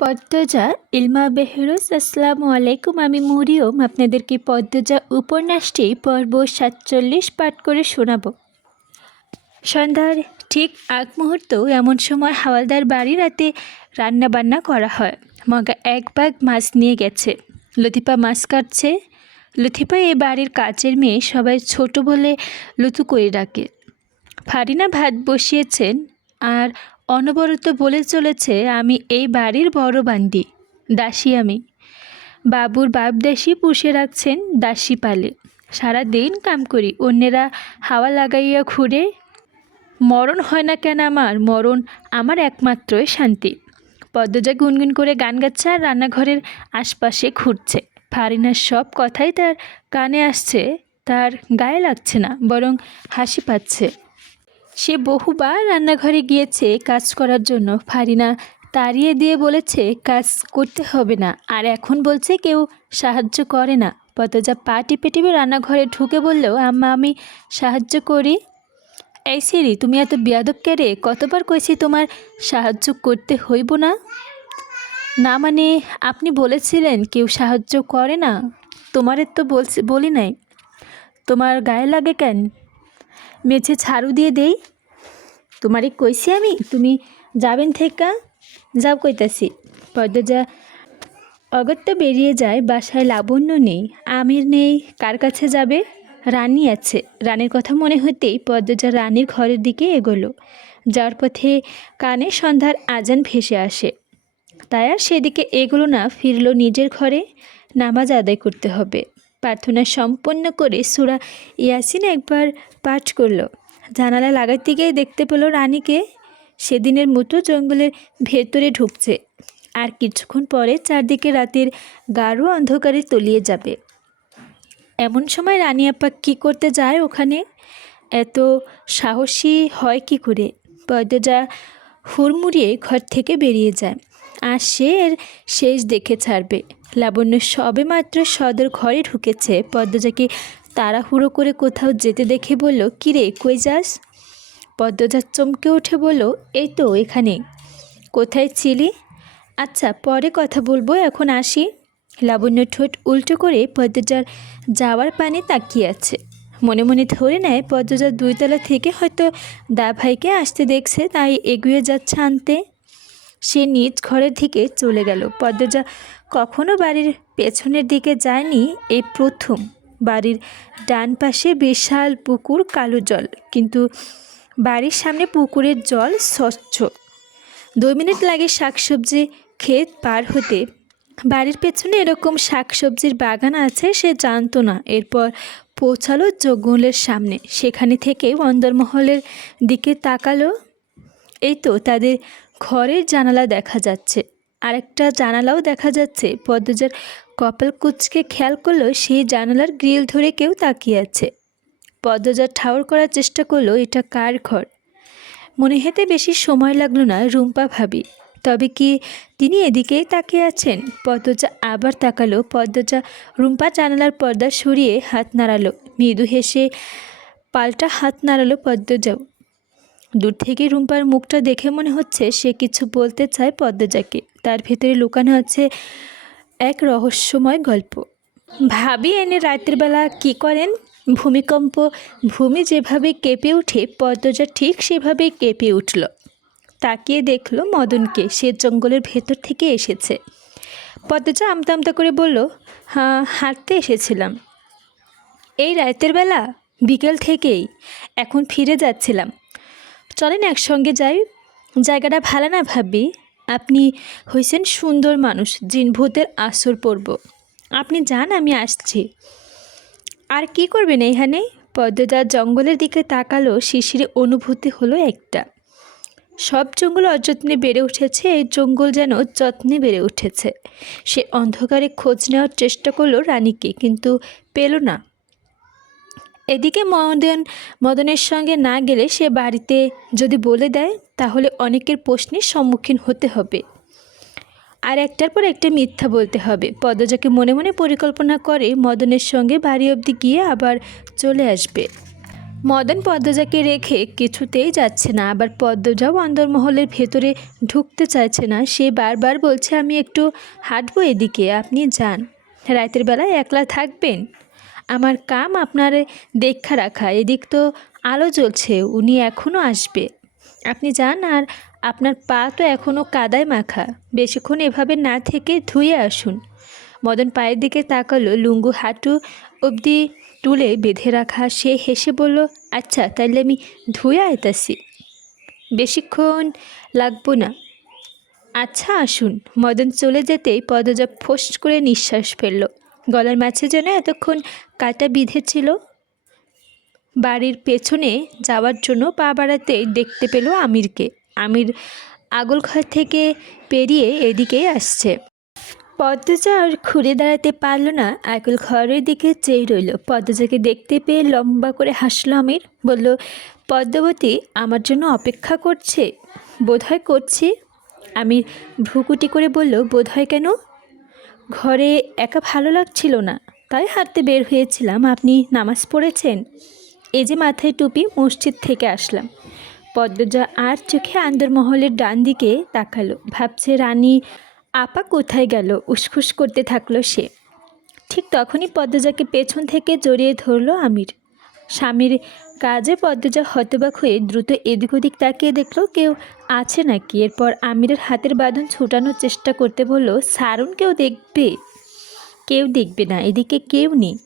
পদ্মজা ইলমা বেহরোজ আসসালামু আলাইকুম। আমি মরিয়ম আপনাদেরকে পদ্মজা উপন্যাসটি পর্ব ৪৭ পাঠ করে শোনাব। সন্ধ্যার ঠিক আগ মুহূর্ত এমন সময় হাওয়ালদার বাড়ি রাতে রান্না বান্না করা হয়। মগা এক বাগ মাছ নিয়ে গেছে। লতিফা মাছ কাটছে। লতিফা এই বাড়ির কাজের মেয়ে, সবাই ছোট বলে লুতু করে ডাকে। ফারিনা ভাত বসিয়েছেন আর অনবরত বলে চলেছে, আমি এই বাড়ির বড় বান্দি, দাসী আমি। বাবুর বাপ দাসী পুষে রাখছেন দাসী পালে। সারা দিন কাম করি, অন্যেরা হাওয়া লাগাইয়া ঘুরে। মরণ হয় না কেন আমার, মরণ আমার একমাত্রই শান্তি। পদ্মজা গুনগুন করে গান গাচ্ছে আর রান্নাঘরের আশপাশে ঘুরছে। ফারিনার সব কথাই তার কানে আসছে, তার গায়ে লাগছে না, বরং হাসি পাচ্ছে। সে বহুবার রান্নাঘরে গিয়েছে কাজ করার জন্য। ফারিনা তাড়িয়ে দিয়ে বলেছে কাজ করতে হবে না, আর এখন বলছে কেউ সাহায্য করে না। পদ্মজা পা টিপে টিপে রান্নাঘরে ঢুকে বললেও, আম্মা আমি সাহায্য করি। এই সিরি, তুমি এত বেয়াদব কেড়ে, কতবার কইছি তোমার সাহায্য করতে হইব না। না মানে আপনি বলেছিলেন কেউ সাহায্য করে না, তোমারে তো বলি নাই। তোমার গায়ে লাগে কেন? মেঝে ঝাড়ু দিয়ে দেই। তোমারে কইছি আমি, তুমি যাবেন থেকে যাও কইতাছি। পদ্মজা অগত্যা বেরিয়ে যায়। বাসায় লাবণ্য নেই, আমির নেই, কার কাছে যাবে? রানী আছে। রানীর কথা মনে হতেই পদ্মজা রানীর ঘরের দিকে এগোলো। যাওয়ার পথে কানে সন্ধ্যার আজান ভেসে আসে। তাই আর সেদিকে এগোলো না, ফিরল নিজের ঘরে। নামাজ আদায় করতে হবে। প্রার্থনা সম্পন্ন করে সূরা ইয়াসিন একবার পাঠ করল। জানালা লাগাতে গিয়ে দেখতে পেল রানীকে সেদিনের মতো জঙ্গলের ভেতরে ঢুকছে। আর কিছুক্ষণ পরে চারদিকে রাতের গাঢ় অন্ধকারে তলিয়ে যাবে। এমন সময় রানী আপা কী করতে যায় ওখানে? এত সাহসী হয় কি করে? পদ্মজা হুড়মুড়িয়ে ঘর থেকে বেরিয়ে যায়। আর সে এর শেষ দেখে ছাড়বে। লাবণ্য সবে মাত্র সদর ঘরে ঢুকেছে। পদ্মজাকে তাড়াহুড়ো করে কোথাও যেতে দেখে বলল, কিরে কই যাস? পদ্মজা চমকে উঠে বলল, এই তো এখানে। কোথায় ছিলি? আচ্ছা পরে কথা বলবো, এখন আসি। লাবণ্য ঠোঁট উল্টো করে পদ্মজার যাওয়ার পানে তাকিয়ে আছে। মনে মনে ধরে নেয় পদ্মজার 2 তলা থেকে হয়তো দা ভাইকে আসতে দেখছে, তাই এগিয়ে যাচ্ছে আনতে। সে নিজ ঘরের দিকে চলে গেল। পদ্মজা কখনো বাড়ির পেছনের দিকে যায়নি, এই প্রথম। বাড়ির ডান পাশে বিশাল পুকুর, কালো জল, কিন্তু বাড়ির সামনে পুকুরের জল স্বচ্ছ। 2 মিনিট লাগে শাকসবজি ক্ষেত পার হতে। বাড়ির পেছনে এরকম শাকসবজির বাগান আছে সে জানতো না। এরপর পৌঁছালো জঙ্গলের সামনে। সেখানে থেকে অন্দরমহলের দিকে তাকালো। এই তো তাদের ঘরের জানালা দেখা যাচ্ছে, আরেকটা জানালাও দেখা যাচ্ছে। পদ্মজার কপাল কুঁচকে খেয়াল করলো সেই জানালার গ্রিল ধরে কেউ তাকিয়ে আছে। পদ্মজা ঠাউর করার চেষ্টা করলো এটা কার ঘর। মনে হতে বেশি সময় লাগলো না। রুম্পা ভাবি। তবে কি তিনি এদিকেই তাকিয়ে আছেন? পদ্মজা আবার তাকালো। পদ্মজা রুম্পা জানালার পর্দা সরিয়ে হাত নাড়ালো। মৃদু হেসে পাল্টা হাত নাড়ালো পদ্মজাও। দূর থেকে রুম্পার মুখটা দেখে মনে হচ্ছে সে কিছু বলতে চায় পদ্মজাকে। তার ভেতরে লুকানো আছে এক রহস্যময় গল্প। ভাবি এনে রাতের বেলা কি করেন? ভূমিকম্প ভূমি যেভাবে কেঁপে ওঠে, পদ্মজা ঠিক সেভাবেই কেঁপে উঠল। তাকিয়ে দেখলো মদনকে। সে জঙ্গলের ভেতর থেকে এসেছে। পদ্মজা আমতা আমতা করে বলল, হ্যাঁ হাঁটতে এসেছিলাম। এই রাতের বেলা? বিকেল থেকেই, এখন ফিরে যাচ্ছিলাম। চলেন একসঙ্গে যাই। জায়গাটা ভালো না ভাবি? আপনি হয়েছেন সুন্দর মানুষ, জিনভূতের আসর পড়ব। আপনি যান, আমি আসছি। আর কি করবেন এইখানে? পদ্মজা জঙ্গলের দিকে তাকালো। শিশিরে অনুভূতি হলো একটা। সব জঙ্গল অযত্নে বেড়ে উঠেছে, এই জঙ্গল যেন যত্নে বেড়ে উঠেছে। সে অন্ধকারে খোঁজ নেওয়ার চেষ্টা করলো রানীকে, কিন্তু পেল না। এদিকে মদনের সঙ্গে না গেলে সে বাড়িতে যদি বলে দেয় তাহলে অনেকের প্রশ্নের সম্মুখীন হতে হবে, আর একটার পর একটা মিথ্যা বলতে হবে। পদ্মজাকে মনে মনে পরিকল্পনা করে মদনের সঙ্গে বাড়ি অবধি গিয়ে আবার চলে আসবে। মদন পদ্মজাকে রেখে কিছুতেই যাচ্ছে না, আবার পদ্মজাও অন্দরমহলের ভেতরে ঢুকতে চাইছে না। সে বারবার বলছে আমি একটু হাঁটবো এদিকে, আপনি যান। রাতের বেলায় একলা থাকবেন? আমার কাম আপনার দেখা রাখা, এদিক তো আলো জ্বলছে, উনি এখনও আসবে। আপনি যান, আর আপনার পা তো এখনও কাদায় মাখা, বেশিক্ষণ এভাবে না থেকে ধুয়ে আসুন। মদন পায়ের দিকে তাকালো, লুঙ্গু হাঁটু অবধি তুলে বেঁধে রাখা। সে হেসে বলল, আচ্ছা তাইলে আমি ধুয়ে আইতাছি, বেশিক্ষণ লাগবো না। আচ্ছা আসুন। মদন চলে যেতেই পদ্মজা ফোঁস করে নিঃশ্বাস ফেলল। গলার মাঝে যেন এতক্ষণ কাটা বিঁধেছিল। বাড়ির পেছনে যাওয়ার জন্য পা বাড়াতেই দেখতে পেল আমিরকে। আমির আগল ঘর থেকে পেরিয়ে এদিকেই আসছে। পদ্মজা আর ঘুরে দাঁড়াতে পারল না, আকুল ঘরের দিকে চেয়ে রইল। পদ্মজাকে দেখতে পেয়ে লম্বা করে হাসল আমির। বলল, পদ্মাবতী আমার জন্য অপেক্ষা করছে? বোধহয় করছি। আমির ভ্রুকুটি করে বলল, বোধহয় কেন? ঘরে একা ভালো লাগছিল না, তাই হাঁটতে বের হয়েছিলাম। আপনি নামাজ পড়েছেন? এই যে মাথায় টুপি, মসজিদ থেকে আসলাম। পদ্মজা আর চোখে আন্দরমহলের ডান দিকে তাকালো, ভাবছে রানী আপা কোথায় গেল। উসখুস করতে থাকলো সে। ঠিক তখনই পদ্মজাকে পেছন থেকে জড়িয়ে ধরল আমির। স্বামীর কাজে পদ্মজা হতবাক হয়ে দ্রুত এদিক ওদিক তাকিয়ে দেখলো কেউ আছে নাকি। এরপর আমিরের হাতের বাঁধন ছুটানোর চেষ্টা করতে বলল, সারুন, কেউ দেখবে? কেউ দেখবে না, এদিকে কেউ নেই।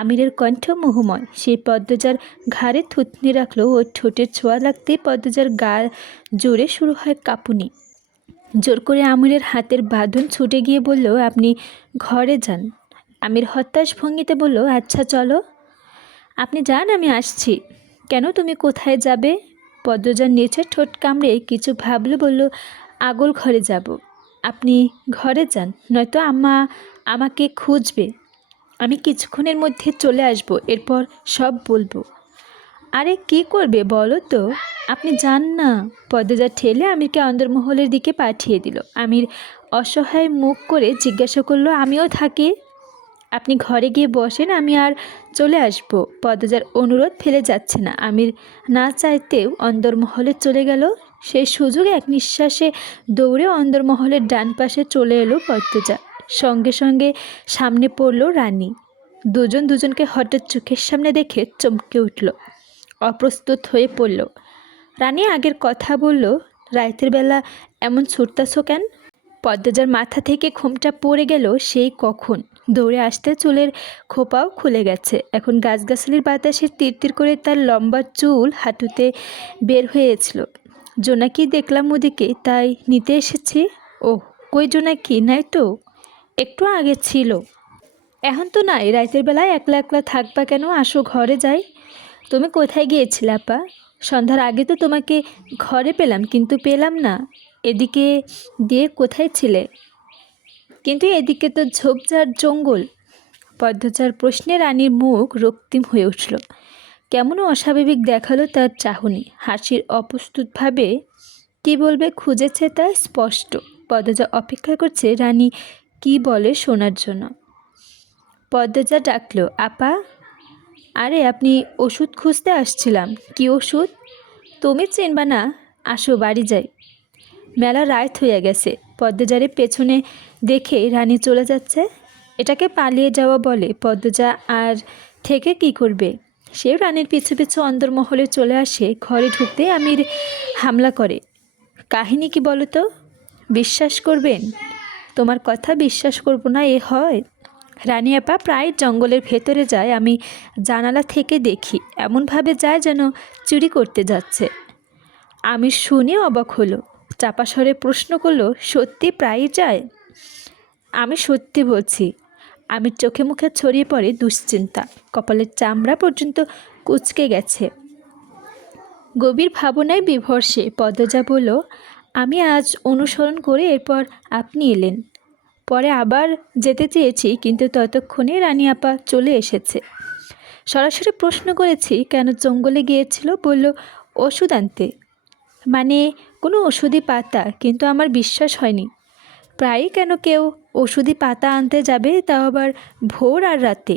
আমিরের কণ্ঠ মোহময়। সে পদ্মজার ঘাড়ে থুতনি রাখলো। ওর ঠোঁটের ছোঁয়া লাগতেই পদ্মজার গা জোরে শুরু হয় কাঁপুনি। জোর করে আমিরের হাতের বাঁধন ছুটে গিয়ে বলল, আপনি ঘরে যান। আমির হতাশ ভঙ্গিতে বলল, আচ্ছা চলো। আপনি যান, আমি আসছি। কেন, তুমি কোথায় যাবে? পদ্মজার নিচে ঠোঁট কামড়ে কিছু ভাবল, বলল, আগল ঘরে যাব। আপনি ঘরে যান, নয়তো আম্মা আমাকে খুঁজবে। আমি কিছুক্ষণের মধ্যে চলে আসব, এরপর সব বলবো। আরে কি করবে বলো তো? আপনি যান না। পদ্মজা ঠেলে আমিরকে অন্দরমহলের দিকে পাঠিয়ে দিল। আমির অসহায় মুখ করে জিজ্ঞাসা করলো, আমিও থাকি? আপনি ঘরে গিয়ে বসেন, আমি আর চলে আসব। পদ্মজার অনুরোধ ফেলে যাচ্ছে না। আমির না চাইতেও অন্দরমহলে চলে গেল। সেই সুযোগে এক নিঃশ্বাসে দৌড়ে অন্দরমহলের ডান পাশে চলে এলো পদ্মজা। সঙ্গে সঙ্গে সামনে পড়ল রানী। দুজন দুজনকে হঠাৎ চোখের সামনে দেখে চমকে উঠল, অপ্রস্তুত হয়ে পড়ল। রানী আগের কথা বলল, রাতের বেলা এমন ছুটতাছো কেন? পদ্মজার মাথা থেকে ঘোমটা পড়ে গেল সেই কখন। দৌড়ে আসতে চুলের খোপাও খুলে গেছে। এখন গাছগাছালির বাতাসে তিরতির করে তার লম্বা চুল হাঁটুতে বের হয়েছিল। জোনাকি দেখলাম ওদিকে, তাই নিতে এসেছি। ওহ, কই জোনাকি? নাই তো, একটু আগে ছিল, এখন তো নাই। রাতের বেলায় একলা একলা থাকবা কেন? আসো ঘরে যাই। তুমি কোথায় গিয়েছিলে আপা? সন্ধ্যার আগে তো তোমাকে ঘরে পেলাম, কিন্তু পেলাম না। এদিকে দিয়ে কোথায় ছিলে? কিন্তু এদিকে তো ঝোপঝাড় জঙ্গল। পদ্মজার প্রশ্নে রানীর মুখ রক্তিম হয়ে উঠল। কেমন অস্বাভাবিক দেখালো তার চাহনি। হাসির অপ্রস্তুতভাবে কী বলবে খুঁজেছে তা স্পষ্ট। পদ্মজা অপেক্ষা করছে রানী কি বলে শোনার জন্য। পদ্মজা ডাকলো, আপা। আরে আপনি ওষুধ খুঁজতে আসছিলাম। কি ওষুধ? তুমি চিনবা না, আসো বাড়ি যাই। মেলা রাত হয়ে গেছে। পদ্মজারে পেছনে দেখে রানী চলে যাচ্ছে। এটাকে পালিয়ে যাওয়া বলে। পদ্মজা আর থেকে কি করবে? সেও রানীর পিছু পিছু অন্দরমহলে চলে আসে। ঘরে ঢুকতে আমির হামলা করে। কাহিনী কি বলো তো? বিশ্বাস করবেন? তোমার কথা বিশ্বাস করব না এ হয়? রানী আপা প্রায় জঙ্গলের ভেতরে যায়, আমি জানালা থেকে দেখি। এমনভাবে যায় যেন চুরি করতে যাচ্ছে। আমি শুনে অবাক হলো। চাপা স্বরে প্রশ্ন করলো, সত্যি প্রায়ই যায়? আমি সত্যি বলছি। আমি চোখে মুখে ছড়িয়ে পড়ে দুশ্চিন্তা। কপালের চামড়া পর্যন্ত কুঁচকে গেছে। গভীর ভাবনায় বিভোর সে। পদ্মজা বলল, আমি আজ অনুসরণ করে এরপর আপনি এলেন। পরে আবার যেতে চেয়েছি, কিন্তু ততক্ষণে রানী আপা চলে এসেছে। সরাসরি প্রশ্ন করেছি কেন জঙ্গলে গিয়েছিল, বলল ওষুধ আনতে। মানে কোনো ওষুধি পাতা, কিন্তু আমার বিশ্বাস হয়নি। প্রায়ই কেন কেউ ওষুধি পাতা আনতে যাবে, তাও আবার ভোর আর রাতে।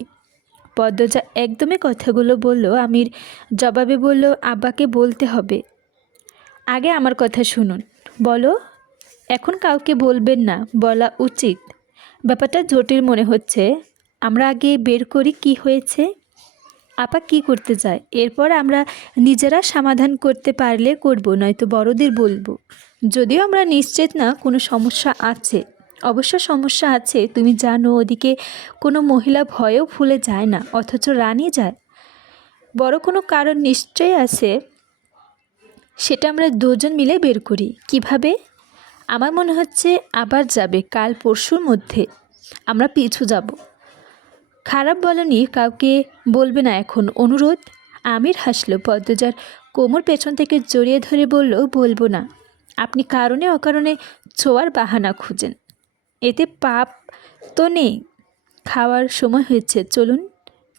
পদ্মজা একদমই কথাগুলো বলল। আমির জবাবে বলল, আব্বাকে বলতে হবে। আগে আমার কথা শুনুন। বলো। এখন কাউকে বলবেন না, বলা উচিত। ব্যাপারটা জটিল মনে হচ্ছে। আমরা আগে বের করি কি হয়েছে। আপা কি করতে চায়, এরপর আমরা নিজেরা সমাধান করতে পারলে করব, নয়তো বড়দের বলবো। যদিও আমরা নিশ্চিত না কোনো সমস্যা আছে। অবশ্য সমস্যা আছে, তুমি জানো। ওদিকে কোনো মহিলা ভয়েও ভুলে যায় না, অথচ রানী যায়। বড় কোনো কারণ নিশ্চয়ই আছে। সেটা আমরা দুজন মিলে বের করি। কিভাবে? আমার মনে হচ্ছে আবার যাবে, কাল পরশুর মধ্যে। আমরা পিছু যাব। খারাপ বলনি, কাউকে বলবে না এখন, অনুরোধ। আমির হাসল। পদ্মজার কোমর পেছন থেকে জড়িয়ে ধরে বলল, বলবো না। আপনি কারণে অকারণে ছোঁয়ার বাহানা খুঁজেন, এতে পাপ তো নেই। খাওয়ার সময় হয়েছে, চলুন।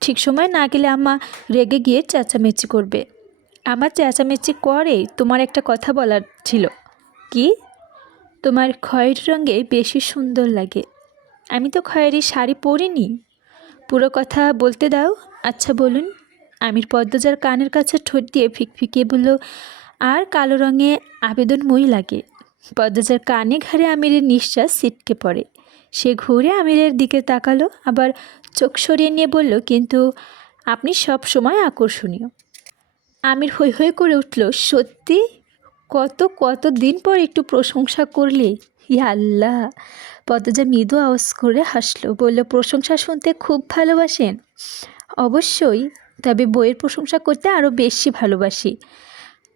ঠিক সময় না গেলে আম্মা রেগে গিয়ে চেঁচামেচি করবে। আমার চেঁচামেচি করে? তোমার একটা কথা বলার ছিল। কি? তোমার খয়েরি রঙে বেশি সুন্দর লাগে। আমি তো খয়েরি শাড়ি পরিনি। পুরো কথা বলতে দাও। আচ্ছা বলুন। আমির পদ্মজার কানের কাছে ঠোঁট দিয়ে ফিকফিকিয়ে বলল, আর কালো রঙে আবেদনময়ী লাগে। পদ্মজার কানে ঘাড়ে আমিরের নিঃশ্বাস ছিটকে পড়ে। সে ঘুরে আমিরের দিকে তাকালো, আবার চোখ সরিয়ে নিয়ে বলল, কিন্তু আপনি সব সময় আকর্ষণীয়। আমির হৈ হৈ করে উঠল। সত্যি? কত দিন পর একটু প্রশংসা করলে। ইয়া আল্লাহ। পদ্মজা মৃদু আওয়াজ করে হাসলো, বলল, প্রশংসা শুনতে খুব ভালোবাসেন? অবশ্যই, তবে বইয়ের প্রশংসা করতে আরও বেশি ভালোবাসি।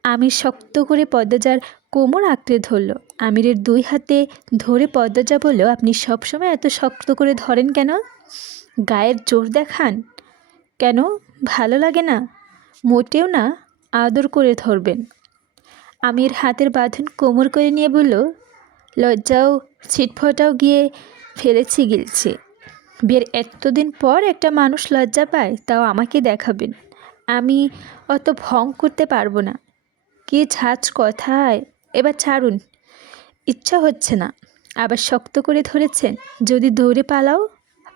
আমির শক্ত করে পদ্মজার কোমর আঁকড়ে ধরল। আমিরের দুই হাতে ধরে পদ্মজা বলল, আপনি সবসময় এত শক্ত করে ধরেন কেন? গায়ের জোর দেখান? কেন, ভালো লাগে না? মোটেও না, আদর করে ধরবেন। আমির হাতের বাঁধন কোমর করে নিয়ে বলল, লজ্জাও ছিটফটাও গিয়ে ফেলেছি গিলছে। বিয়ের এতদিন পর একটা মানুষ লজ্জা পায়, তাও আমাকে দেখাবেন। আমি অত ভং করতে পারবো না। কি ঝাঁজ কথায়। এবার ছাড়ুন। ইচ্ছা হচ্ছে না। আবার শক্ত করে ধরেছেন। যদি দৌড়ে পালাও?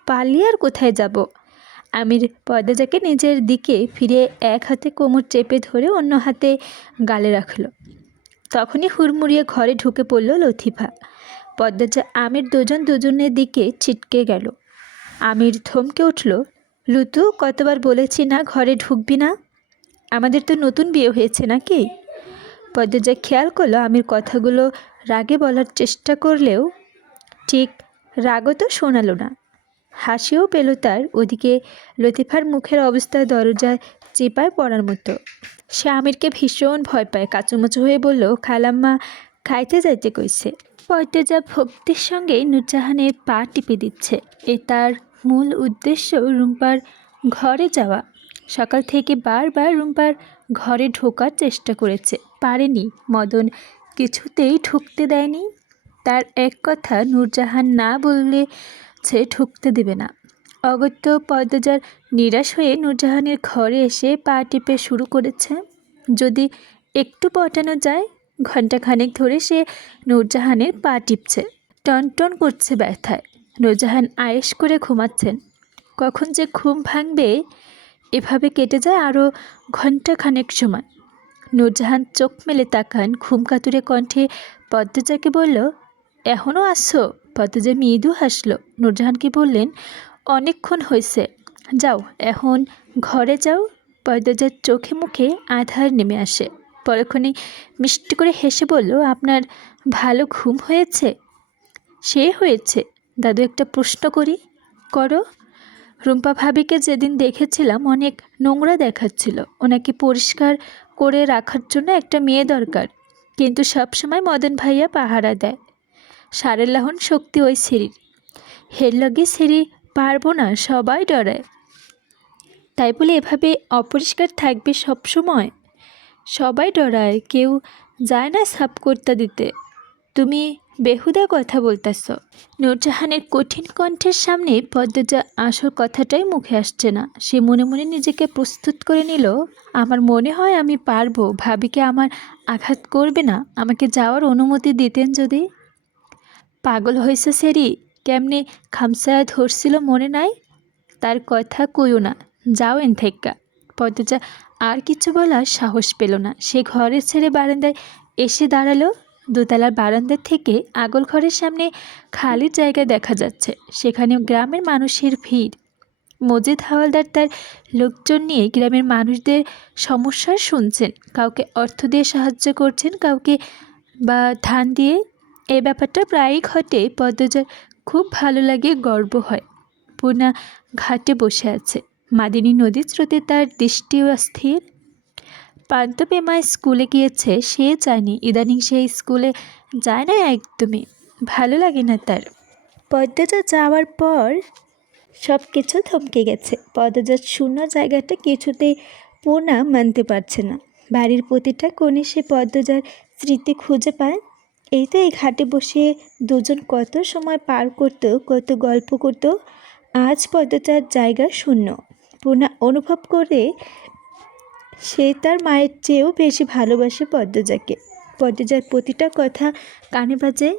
পালিয়ে আর কোথায় যাব? আমির পদ্মজাকে নিজের দিকে ফিরে এক হাতে কোমর চেপে ধরে অন্য হাতে গালে রাখল। তখনই হুড়মুড়িয়ে ঘরে ঢুকে পড়ল লতিফা। পদ্মজা আমির দুজনের দিকে ছিটকে গেল। আমির থমকে উঠল। লুতু, কতবার বলেছি না ঘরে ঢুকবি না? আমাদের তো নতুন বিয়ে হয়েছে নাকি? পদ্মজা খেয়াল করলো আমির কথাগুলো রাগে বলার চেষ্টা করলেও ঠিক রাগও তো শোনালো না, হাসিও পেল তার। ওদিকে লতিফার মুখের অবস্থা দরজায় চেপায় পড়ার মতো। সে আমিরকে ভীষণ ভয় পায়। কাচুমুচু হয়ে বলল, খালাম্মা খাইতে যাইতে কইছে। পদ্মজা ভক্তির সঙ্গে নূরজাহানের পা টিপে দিচ্ছে। এ তার মূল উদ্দেশ্য রুম্পার ঘরে যাওয়া। সকাল থেকে বারবার রুম্পার ঘরে ঢোকার চেষ্টা করেছে, পারেনি। মদন কিছুতেই ঢুকতে দেয়নি। তার এক কথা, নূরজাহান না বললে সে ঢুকতে দেবে না। অগত্যা পদ্মজার নিরাশ হয়ে নূরজাহানের ঘরে এসে পা টিপে শুরু করেছে। যদি একটু পটানো যায়। ঘণ্টাখানেক ধরে সে নূরজাহানের পা টিপছে, টনটন করছে ব্যথায়। নূরজাহান আয়েশ করে ঘুমাচ্ছেন। কখন যে ঘুম ভাঙবে, এভাবে কেটে যায় আরও ঘণ্টাখানেক সময়। নূরজাহান চোখ মেলে তাকান। ঘুম কাতুরে কণ্ঠে পদ্মজাকে বলল, এখনও আসছো? পদ্মজা মৃদু হাসল। নূরজাহানকে বললেন, অনেকক্ষণ হয়েছে, যাও এখন ঘরে যাও। পদ্মজার চোখে মুখে আধার নেমে আসে। পরক্ষণে মিষ্টি করে হেসে বলল, আপনার ভালো ঘুম হয়েছে? সে হয়েছে। দাদু, একটা প্রশ্ন করি? করো। রুম্পা ভাবিকে যেদিন দেখেছিলাম অনেক নোংরা দেখাচ্ছিল। ওনাকে পরিষ্কার করে রাখার জন্য একটা মেয়ে দরকার, কিন্তু সবসময় মদন ভাইয়া পাহারা দেয়। সারেল্লাহন শক্তি ওই সিঁড়ির। হের লগে সিঁড়ি পারবো না, সবাই ডরায়। তাই বলে এভাবে অপরিষ্কার থাকবে সব সময়? সবাই ডরায়, কেউ যায় না সাফ করতে দিতে। তুমি বেহুদা কথা বলতেছ। নূরজাহানের কঠিন কণ্ঠের সামনে পদ্মজা আসল কথাটাই মুখে আসছে না। সে মনে মনে নিজেকে প্রস্তুত করে নিল, আমার মনে হয় আমি পারবো। ভাবিকে আমার আঘাত করবে না। আমাকে যাওয়ার অনুমতি দিতেন যদি। পাগল হয়েছে সেরি, কেমনে খামসায় ধরছিল মনে নাই? তার কথা কইও না, যাও এন থেক্কা। পদ্মজা আর কিছু বলার সাহস পেল না। সে ঘরের ছেড়ে বারান্দায় এসে দাঁড়ালো। দোতলার বারান্দা থেকে আগল ঘরের সামনে খালি জায়গা দেখা যাচ্ছে। সেখানে গ্রামের মানুষের ভিড়। মজিদ হাওলাদার তার লোকজন নিয়ে গ্রামের মানুষদের সমস্যা শুনছেন। কাউকে অর্থ দিয়ে সাহায্য করছেন, কাউকে বা ধান দিয়ে। এই ব্যাপারটা প্রায়ই ঘটে। পদ্মজার খুব ভালো লাগে, গর্ব হয়। পূর্ণা ঘাটে বসে আছে। মাদিনী নদীর স্রোতে তার দৃষ্টিও স্থির। পান্থপেমা স্কুলে গিয়েছে, সে জানি। ইদানিং সেই স্কুলে যায় না একদমই, ভালো লাগে না তার। পদ্মজা যাওয়ার পর সব কিছু থমকে গেছে। পদ্মজার শূন্য জায়গাটা কিছুতেই পূর্ণা মানতে পারছে না। বাড়ির প্রতিটা কোণে সে পদ্মজার স্মৃতি খুঁজে পায়। এই তো এই ঘাটে বসে দুজন কত সময় পার করত, কত গল্প করত। আজ পদ্মজার জায়গা শূন্য। পূর্ণা অনুভব করে সে তার মায়ের চেয়েও বেশি ভালোবাসে পদ্মজাকে। পদ্মজার প্রতিটা কথা কানে বাজে।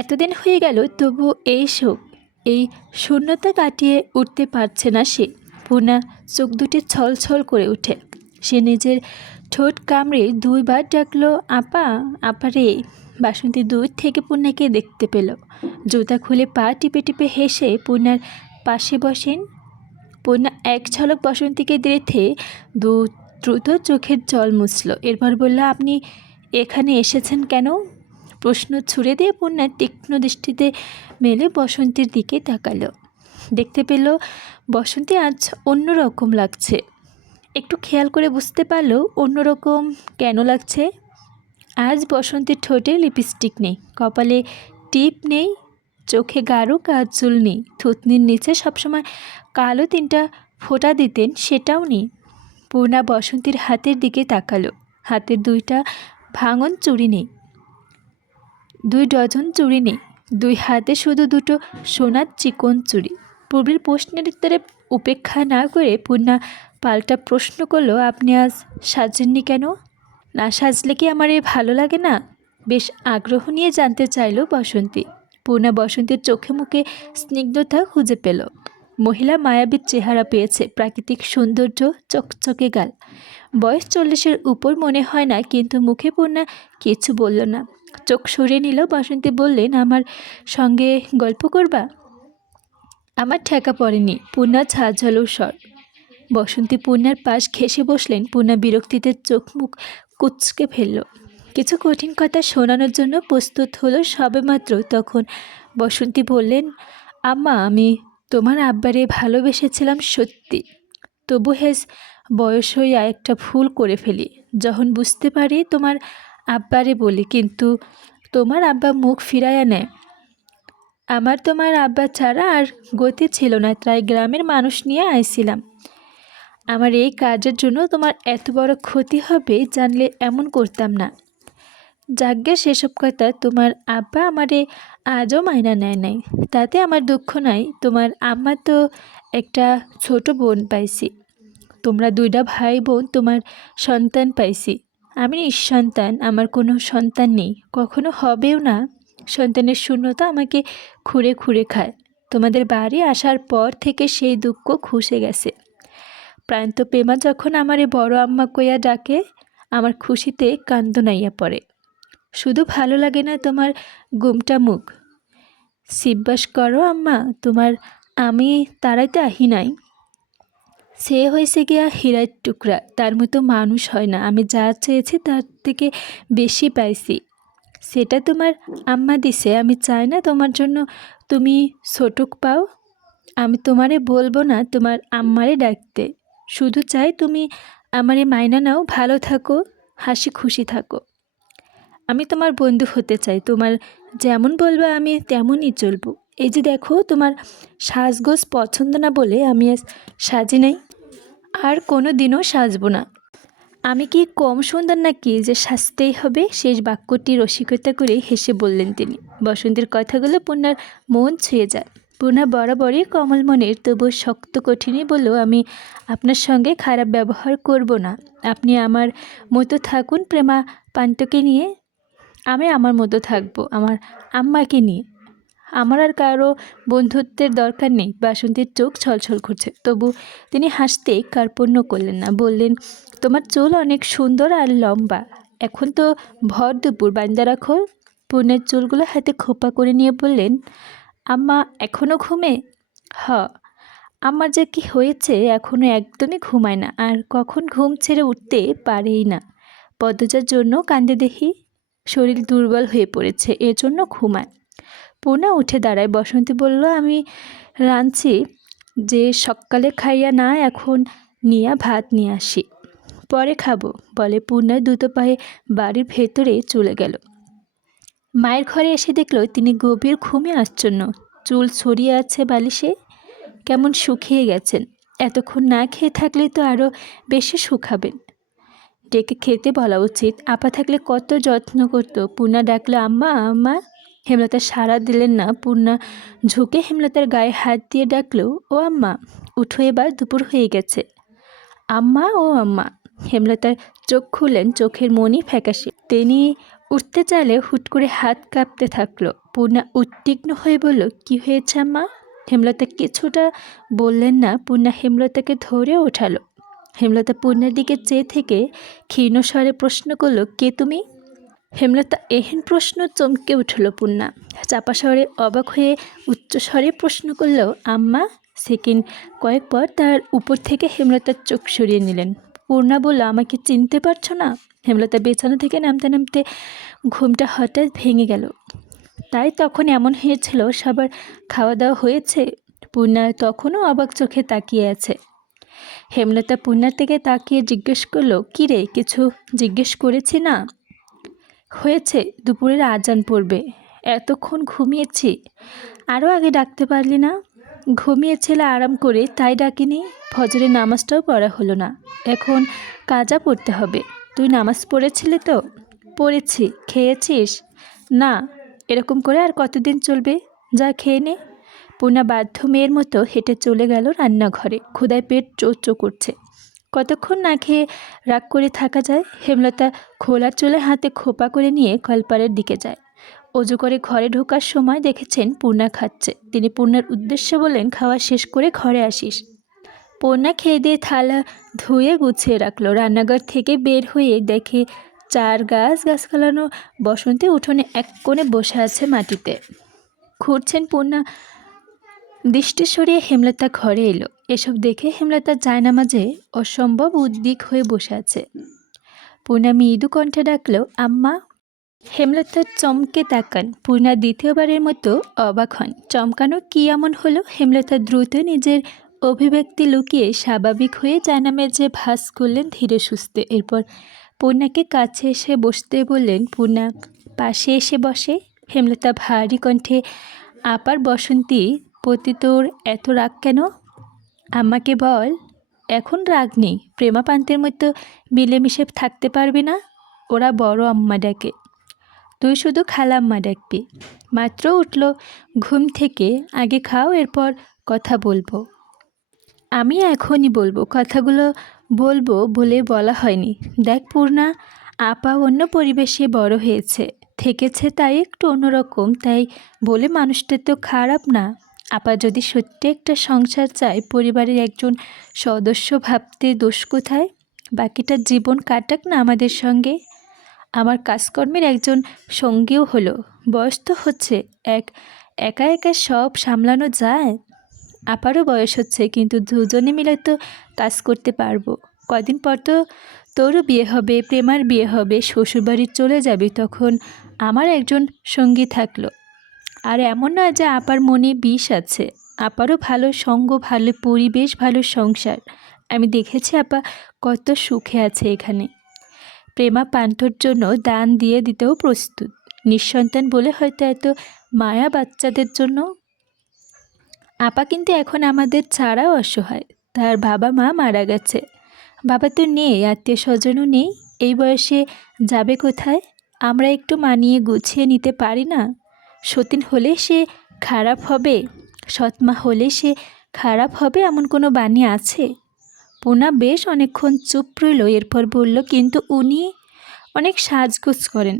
এতদিন হয়ে গেল, তবু এই শোক, এই শূন্যতা কাটিয়ে উঠতে পারছে না সে। পূর্ণা চোখ দুটি ছলছল করে ওঠে। সে নিজের ঠোঁট কামড়ে দুইবার ডাকলো, আপা, আপা রে। বাসন্তী দূর থেকে পূর্ণাকে দেখতে পেল। জুতা খুলে পা টিপে টিপে হেসে পূর্ণার পাশে বসেন। পূর্ণা এক ঝলক বসন্তীকে দেখে দ্রুত চোখের জল মুছল। এরপর বলল, আপনি এখানে এসেছেন কেন? প্রশ্ন ছুড়ে দিয়ে পূর্ণার তীক্ষ্ণ দৃষ্টিতে মেলে বসন্তীর দিকে তাকালো। দেখতে পেল বসন্তী আজ অন্যরকম লাগছে। একটু খেয়াল করে বুঝতে পারল অন্যরকম কেন লাগছে। আজ বসন্তীর ঠোঁটে লিপস্টিক নেই, কপালে টিপ নেই, চোখে গাঢ় কাজল নেই, থুতনির নিচে সবসময় কালো 3টা ফোঁটা দিতেন, সেটাও নেই। পূর্ণা বসন্তীর হাতের দিকে তাকালো। হাতের 2টা ভাঙন চুড়ি নেই, 2 ডজন চুড়ি নেই, 2 হাতে শুধু 2টো সোনার চিকন চুড়ি। পূর্বের প্রশ্নের উত্তরে উপেক্ষা না করে পূর্ণা পাল্টা প্রশ্ন করল, আপনি আজ সাজেননি কেন? না সাজলে কি আমার ভালো লাগে না? বেশ আগ্রহ নিয়ে জানতে চাইল বসন্তী। পূর্ণা বসন্তীর চোখে মুখে স্নিগ্ধতা খুঁজে পেল। মহিলা মায়াবীর চেহারা পেয়েছে, প্রাকৃতিক সৌন্দর্য, চকচকে গাল। বয়স 40-এর উপর মনে হয় না, কিন্তু মুখে পূর্ণা কিছু বলল না। চোখ সরিয়ে নিল। বসন্তী বললেন, আমার সঙ্গে গল্প করবা? আমার ঠেকা পড়েনি। পূর্ণা ঝাঁঝালো স্বর। বসন্তী পূর্ণার পাশ ঘেঁষে বসলেন। পূর্ণা বিরক্তিতে চোখ মুখ কুঁচকে ফেলল। কিছু কঠিন কথা শোনানোর জন্য প্রস্তুত হলো সবেমাত্র তখন বসন্তী বললেন, আম্মা, আমি তোমার আব্বারে ভালোবেসেছিলাম সত্যি, তবু হেজ বয়স হইয়া একটা ভুল করে ফেলি। যখন বুঝতে পারি তোমার আব্বারে বলি, কিন্তু তোমার আব্বা মুখ ফিরাইয়া নেয়। আমার তোমার আব্বা ছাড়া আর গতি ছিল না, তাই গ্রামের মানুষ নিয়ে আইছিলাম। আমার এই কাজের জন্য তোমার এত বড় ক্ষতি হবে জানলে এমন করতাম না। যাজ্ঞা সেসব কথা, তোমার আব্বা আমারে আজও মাইনা নেয় নাই, তাতে আমার দুঃখ নাই। তোমার আম্মা তো একটা ছোট বোন পাইছি, তোমরা 2টা ভাই বোন, তোমার সন্তান পাইছি। আমি নিঃসন্তান, আমার কোনো সন্তান নেই, কখনো হবেও না। সন্তানের শূন্যতা আমাকে খুঁড়ে খুঁড়ে খায়। তোমাদের বাড়ি আসার পর থেকে সেই দুঃখ খুশে গেছে। প্রান্তপেমা যখন আমারে বড় আম্মা কইয়া ডাকে, আমার খুশিতে কান্দনাইয়া পড়ে। শুধু ভালো লাগে না তোমার গুমটা মুখ। সিব্বাস করো আম্মা, তোমার আমি তাড়াইতে আহি নাই। সে হয়েছে গিয়া হীরার টুকরা, তার মতো মানুষ হয় না। আমি যা চেয়েছি তার থেকে বেশি পাইছি, সেটা তোমার আম্মা দিছে। আমি চাই না তোমার জন্য তুমি ছোটক পাও। আমি তোমারে বলবো না তোমার আম্মারে ডাকতে, শুধু চাই তুমি আমারে মাইনা নাও, ভালো থাকো, হাসি খুশি থাকো। আমি তোমার বন্ধু হতে চাই, তোমার যেমন বলবা আমি তেমনই চলবো। এই যে দেখো, তোমার সাজগোজ পছন্দ না বলে আমি আজ সাজি নাই, আর কোনো দিনও সাজবো না। আমি কি কম সুন্দর নাকি যে সাজতেই হবে? শেষ বাক্যটি রসিকতা করে হেসে বললেন তিনি। বসন্তীর কথাগুলো পূর্ণার মন ছুঁয়ে যায়। পূর্ণা বরাবরই কমল মনের, তবু শক্ত কঠিনই বলল, আমি আপনার সঙ্গে খারাপ ব্যবহার করব না। আপনি আমার মতো থাকুন প্রেমা পান্টকে নিয়ে, আমি আমার মতো থাকবো আমার আম্মাকে নিয়ে। আমার আর কারো বন্ধুত্বের দরকার নেই। বাসন্তীর চোখ ছলছল করছে, তবু তিনি হাসতে কার্পণ্য করলেন না। বললেন, তোমার চুল অনেক সুন্দর আর লম্বা। এখন তো ভর দুপুর, বান্দা রাখো। পূর্ণের চুলগুলো হাতে খোপা করে নিয়ে বললেন, আম্মা এখনও ঘুমে? হ, আমার যে কি হয়েছে, এখনও একদমই ঘুমায় না, আর কখন ঘুম ছেড়ে উঠতে পারেই না। পদ্মজার জন্য কান্দে দেখি, শরীর দুর্বল হয়ে পড়েছে, এর জন্য ঘুমায়। পূর্ণা উঠে দাঁড়ায়। বসন্তী বলল, আমি রাঁধছি, যে সকালে খাইয়া না, এখন নিয়া ভাত নিয়ে আসি, পরে খাবো বলে পূর্ণা দ্রুত পায়ে বাড়ির ভেতরে চলে গেল। মায়ের ঘরে এসে দেখল তিনি গভীর ঘুমে আচ্ছন্ন। চুল ছড়িয়ে আছে বালিশে, কেমন শুকিয়ে গেছেন। এতক্ষণ না খেয়ে থাকলে তো আরও বেশি শুকাবেন। ডেকে খেতে বলা উচিত, আপা থাকলে কত যত্ন করতো। পূর্ণা ডাকলো, আম্মা আম্মা। হেমলতা সাড়া দিলেন না। পূর্ণা ঝুঁকে হেমলতার গায়ে হাত দিয়ে ডাকলো, ও আম্মা উঠো, এবার দুপুর হয়ে গেছে। আম্মা ও আম্মা। হেমলতার চোখ খুললেন, চোখের মনি ফ্যাকাশে। তিনি উঠতে চাইলে হুট করে হাত কাঁপতে থাকলো। পূর্ণা উদ্বিগ্ন হয়ে বলল, কি হয়েছে আম্মা? হেমলতা কিছুটা বললেন না। পূর্ণা হেমলতাকে ধরে ওঠালো। হেমলতা পূর্ণার দিকে চেয়ে থেকে ক্ষীণ স্বরে প্রশ্ন করল, কে তুমি? হেমলতা এহেন প্রশ্ন চমকে উঠল। পূর্ণা চাপা স্বরে অবাক হয়ে উচ্চস্বরে প্রশ্ন করল, আম্মা। সেকেন্ড কয়েক পর তার উপর থেকে হেমলতার চোখ সরিয়ে নিলেন। পূর্ণা বলল, আমাকে চিনতে পারছো না? হেমলতা বিছানা থেকে নামতে নামতে ঘুমটা হঠাৎ ভেঙে গেল। তাই তখন এমন হয়েছিল, সবার খাওয়া দাওয়া হয়েছে? পূর্ণা তখনও অবাক চোখে তাকিয়ে আছে। হেমলতা পূর্ণার থেকে তাকিয়ে জিজ্ঞেস করলো, কী রে, কিছু জিজ্ঞেস করেছি না? হয়েছে, দুপুরের আজান পড়বে, এতক্ষণ ঘুমিয়েছি। আরও আগে ডাকতে পারলি না? ঘুমিয়েছিল আরাম করে, তাই ডাকিনি। ফজরের নামাজটাও পড়া হলো না, এখন কাজা পড়তে হবে। তুই নামাজ পড়েছিলি তো? পড়েছি। খেয়েছিস? না। এরকম করে আর কতদিন চলবে? যা খেয়ে নে। পূর্ণা বাধ্য মেয়ের মতো হেঁটে চলে গেল রান্নাঘরে। ক্ষুধায় পেট চোচো করছে। কতক্ষণ না খেয়ে রাগ করে থাকা যায়? হেমলতা খোলা চুলে হাতে খোপা করে নিয়ে কলপারের দিকে যায়। অজু করে ঘরে ঢোকার সময় দেখেছেন পূর্ণা খাচ্ছে। তিনি পূর্ণার উদ্দেশ্যে বললেন, খাওয়া শেষ করে ঘরে আসিস। পূর্ণা খেয়ে দিয়ে থালা ধুয়ে গুছিয়ে রাখলো। রান্নাঘর থেকে বের হয়ে দেখে চার গাছগাছালানো বসন্তী উঠোনে এক কোণে বসে আছে মাটিতে ঘুরছেন। পূর্ণা দৃষ্টি সরিয়ে হেমলতা ঘরে এলো। এসব দেখে হেমলতা জায়নামাজে অসম্ভব উদ্বিগ হয়ে বসে আছে। পূর্ণা মৃদু কণ্ঠে ডাকলো, আম্মা। হেমলতা চমকে তাকান। পূর্ণা দ্বিতীয়বারের মতো অবাক হন। চমকানো কি এমন হলো? হেমলতা দ্রুত নিজের অভিব্যক্তি লুকিয়ে স্বাভাবিক হয়ে জায়নামাজে ভাঁজ করলেন ধীরে সুস্থে। এরপর পূর্ণাকে কাছে এসে বসতে বললেন। পূর্ণা পাশে এসে বসে। হেমলতা ভারী কণ্ঠে, আপার বসন্তী প্রতি তোর এত রাগ কেন? আম্মাকে বল, এখন রাগ নেই, প্রেমাপান্তের মতো মিলেমিশে থাকতে পারবি না? ওরা বড় আম্মা ডাকে, তুই শুধু খালাম্মা ডাকবি। মাত্র উঠল ঘুম থেকে, আগে খাও, এরপর কথা বলবো। আমি এখনই বলবো, কথাগুলো বলবো বলে বলা হয়নি। দেখ পূর্ণা, আপা অন্য পরিবেশে বড় হয়েছে, থেকেছে, তাই একটু অন্যরকম, তাই বলে মানুষটা তো খারাপ না। আপা যদি সত্যি একটা সংসার চায়, পরিবারের একজন সদস্য ভাবতে দোষ কোথায়? বাকিটা জীবন কাটাক না আমাদের সঙ্গে। আমার কাজকর্মের একজন সঙ্গীও হলো। বয়স তো হচ্ছে, একা একা সব সামলানো যায়। আপারও বয়স হচ্ছে, কিন্তু দুজনে মিলে তো কাজ করতে পারবো। কদিন পর তো তোরও বিয়ে হবে, প্রেমার বিয়ে হবে, শ্বশুরবাড়ি চলে যাবি, তখন আমার একজন সঙ্গী থাকলো। আর এমন নয় যে আপার মনে বিষ আছে। আপারও ভালো সঙ্গ, ভালো পরিবেশ, ভালো সংসার। আমি দেখেছি আপা কত সুখে আছে এখানে। প্রেমা পান্থর জন্য দান দিয়ে দিতেও প্রস্তুত। নিঃসন্তান বলে হয়তো এত মায়া বাচ্চাদের জন্য। আপা কিন্তু এখন আমাদের ছাড়াও অসহায়। তার বাবা মা মারা গেছে। বাবা তো নেই, আত্মীয় স্বজনও নেই। এই বয়সে যাবে কোথায়? আমরা একটু মানিয়ে গুছিয়ে নিতে পারি না? সতীন হলে সে খারাপ হবে? সৎমা হলে সে খারাপ হবে, এমন কোনো বাণী আছে? পূর্ণা বেশ অনেকক্ষণ চুপ রইল। এরপর বলল, কিন্তু উনি অনেক সাজগোজ করেন।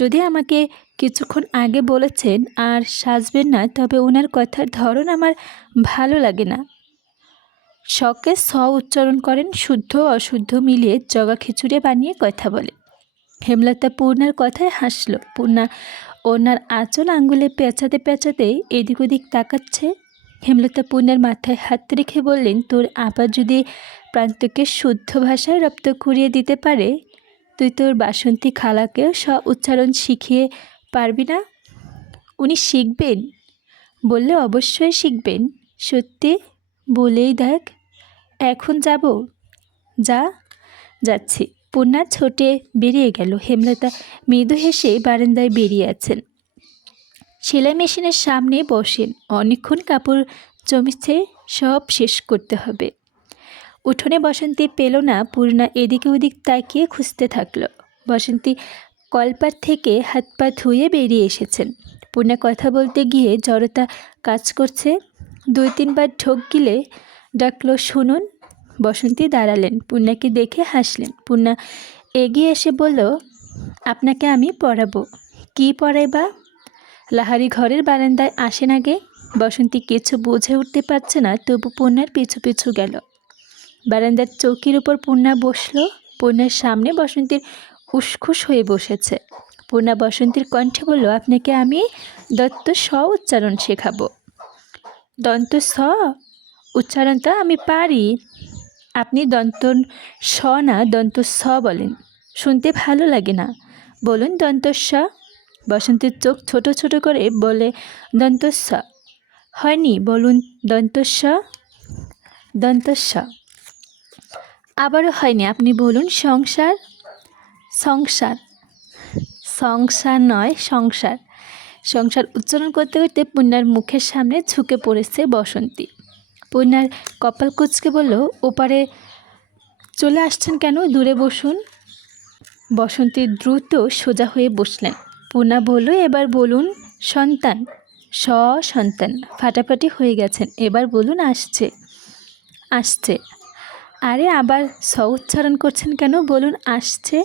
যদি আমাকে কিছুক্ষণ আগে বলেছেন আর সাজবেন না, তবে ওনার কথার ধরন আমার ভালো লাগে না। শখে স উচ্চারণ করেন, শুদ্ধ অশুদ্ধ মিলিয়ে জগা খিচুড়ি বানিয়ে কথা বলে। হেমলতা পূর্ণার কথায় হাসল। পূর্ণা ওনার আঁচল আঙ্গুলে পেঁচাতে পেঁচাতে এদিক ওদিক তাকাচ্ছে। হেমলতা পূর্ণার মাথায় হাত রেখে বললেন, তোর আপা যদি প্রান্তকে শুদ্ধ ভাষায় রপ্ত করিয়ে দিতে পারে, তুই তোর বাসন্তী খালাকেও উচ্চারণ শিখিয়ে পারবি না? উনি শিখবেন বললে অবশ্যই শিখবেন। সত্যি? বলেই দেখ। এখন যাব? যা। যাচ্ছি। পূর্ণা ছোটে বেরিয়ে গেল। হেমলতা মৃদু হেসে বারান্দায় বেরিয়ে আছেন। সেলাই মেশিনের সামনে বসেন। অনেকক্ষণ কাপড় জমেছে, সব শেষ করতে হবে। উঠোনে বসন্তী পেল না। পূর্ণা এদিকে ওদিক তাকিয়ে খুঁজতে থাকলো। বসন্তী কলপার থেকে হাত পা ধুয়ে বেরিয়ে এসেছেন। পূর্ণা কথা বলতে গিয়ে জড়তা কাজ করছে। 2-3 বার ঢোক গিলে ডাকলো, শুনুন। বসন্তী দাঁড়ালেন। পূর্ণাকে দেখে হাসলেন। পূর্ণা এগিয়ে এসে বলল, আপনাকে আমি পড়াবো। কি পড়াইবা? লাহারি ঘরের বারান্দায় আসেন আগে। বসন্তী কিছু বুঝে উঠতে পারছে না, তবু পূর্ণার পিছু পিছু গেল। বারান্দার চৌকির উপর পূর্ণা বসল। পূর্ণার সামনে বসন্তীর উসখুস হয়ে বসেছে। পূর্ণা বসন্তীর কণ্ঠে বলল, আপনাকে আমি দন্ত স উচ্চারণ শেখাবো। দন্ত স উচ্চারণটা আমি পারি। আপনি দন্ত স না দন্ত স বলেন, শুনতে ভালো লাগে না। বলুন দন্ত স। বসন্তীর চোখ ছোট ছোট করে বলে, দন্ত স। হয়নি, বলুন দন্ত স। দন্ত স। আবারও হয়নি, আপনি বলুন সংসার। সংসার। সংসার নয়, সংসার। সংসার উচ্চারণ করতে করতে পূর্ণার মুখের সামনে ঝুঁকে পড়েছে বসন্তী। পূর্ণার কপাল কুঁচকে বলল, ওপারে চলে আসছেন কেন? দূরে বসুন। বসন্তী দ্রুত সোজা হয়ে বসলেন। পূর্ণা বলল, এবার বলুন সন্তান। সন্তান। ফাটাফাটি হয়ে গেছেন, এবার বলুন আসছে। আসছে। আরে আবার স উচ্চারণ করছেন কেন? বলুন আসছে।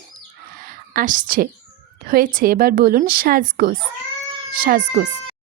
আসছে। হয়েছে, এবার বলুন সাজগোজ। সাজগোজ।